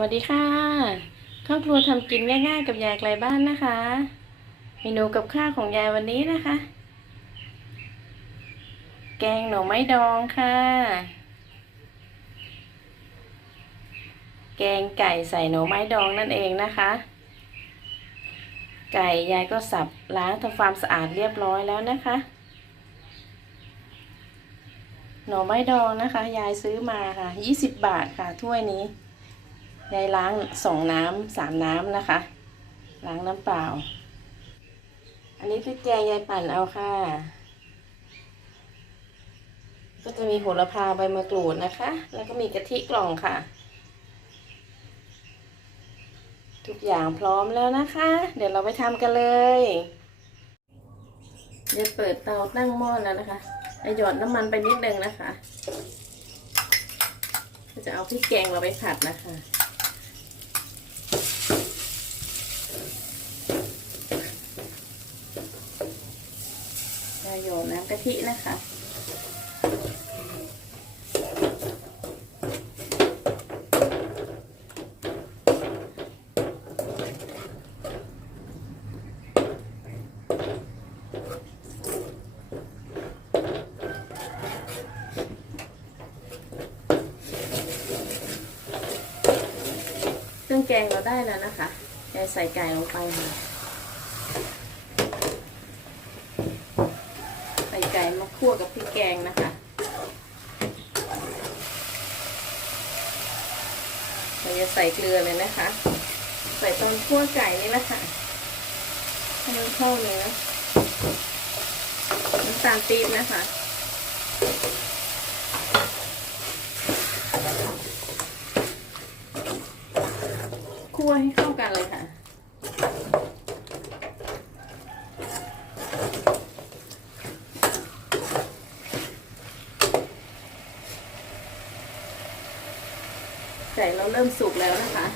วัสดีค่ะครอบครัวทำกินง่ายๆ กับยายไกลบ้านนะคะ เมนูกับข้าวของยายวันนี้นะคะ แกงหน่อไม้ดองค่ะ แกงไก่ใส่หน่อไม้ดองนั่นเองนะคะ ไก่ยายก็สับล้างทำความสะอาดเรียบร้อยแล้วนะคะ หน่อไม้ดองนะคะ ยายซื้อมาค่ะ 20 บาทค่ะถ้วยนี้ ยายล้างสองน้ำสามน้ำนะคะ ล้างน้ำเปล่า อันนี้พริกแกงยายปั่นเอาค่ะ ก็จะมีโหระพาใบมะกรูดนะคะ แล้วก็มีกะทิกล่องค่ะ ทุกอย่างพร้อมแล้วนะคะ เดี๋ยวเราไปทำกันเลยจะเปิดเตาตั้งหม้อแล้วนะคะหยอดน้ำมันไปนิดนึงนะคะ จะเอาพริกแกงเราไปผัดนะคะ จะโยนน้ำ กะทินะคะเครื่องแกงเราได้แล้วนะคะยายใส่ไก่ลงไปค่ะใส่ไก่ มาคั่วกับพริกแกงนะคะเราจะใส่เกลือเลยนะคะ ใส่ตอนคั่วไก่นี่แหละค่ะให้มันเข้าเนื้อน้ำตาลปี๊บนะคะคั่วให้เข้ากันเลยค่ะ ไก่เราเริ่มสุกแล้วนะคะ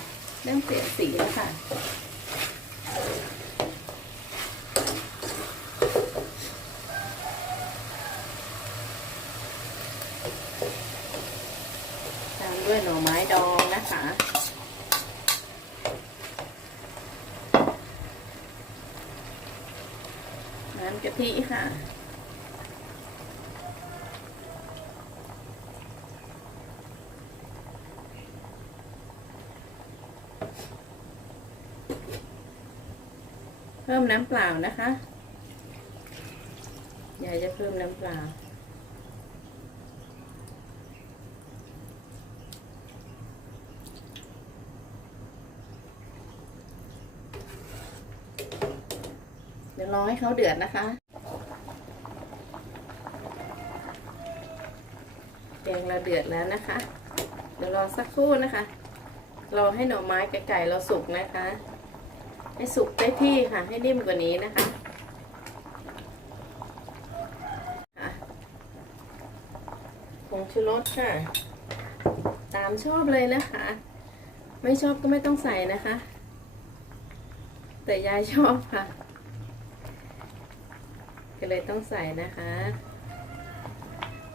เริ่มเปลี่ยนสีแล้วค่ะ ตามด้วยหน่อไม้ดองนะคะน้ำกะทิค่ะ พิ่มน้ำเปล่านะคะยายจะเพิ่มน้ำเปล่า เดี๋ยวรอให้เขาเดือดนะคะแกงเราเดือดแล้วนะคะ เดี๋ยวรอสักครู่นะคะ รอให้หน่อไม้ไก่เราสุกนะคะ ให้สุกได้ที่ค่ะ ให้นิ่มกว่านี้นะคะค่ะผงชูรสค่ะ ตามชอบเลยนะคะ ไม่ชอบก็ไม่ต้องใส่นะคะ แต่ยายชอบค่ะ ก็เลยต้องใส่นะคะ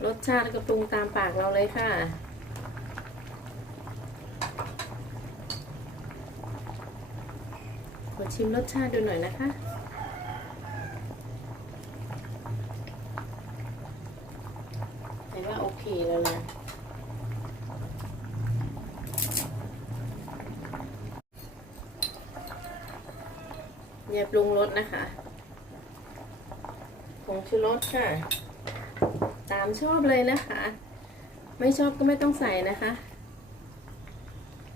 รสชาติก็ปรุงตามปากเราเลยค่ะ ขอชิมรสชาติดูหน่อยนะคะ เห็นว่าโอเคแล้วนะ อย่าปรุงรสนะคะ ผงชูรสค่ะ ตามชอบเลยนะคะ ไม่ชอบก็ไม่ต้องใส่นะคะ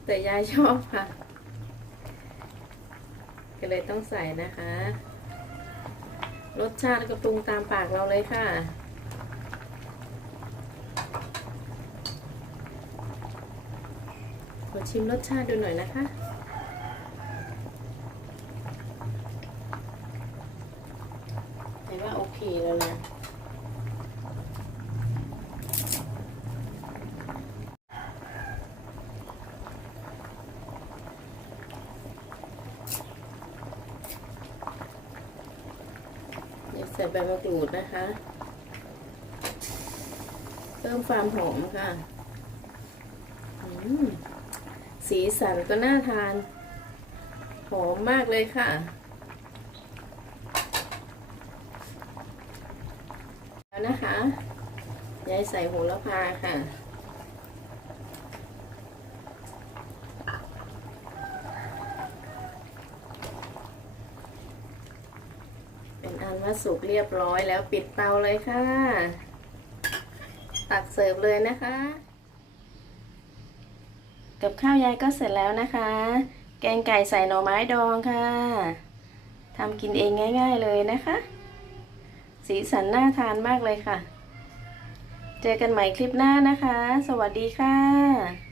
แต่ยายชอบค่ะ ก็เลยต้องใส่นะคะ รสชาติก็ปรุงตามปากเราเลยค่ะ ขอชิมรสชาติดูหน่อยนะคะ เห็นว่าโอเคแล้วนะ เดี๋ยวใส่ใบมะกรูดนะคะ เพิ่มความหอมค่ะสีสันก็น่าทาน หอมมากเลยค่ะแล้วนะคะยายใส่โหระพาค่ะันว่าสุกเรียบร้อยแล้วปิดเตาเลยค่ะ ตักเสิร์ฟเลยนะคะ กับข้าวยายก็เสร็จแล้วนะคะ แกงไก่ใส่หน่อไม้ดองค่ะทำกินเองง่าย ๆเลยนะคะ สีสันน่าทานมากเลยค่ะ เจอกันใหม่คลิปหน้านะคะ สวัสดีค่ะ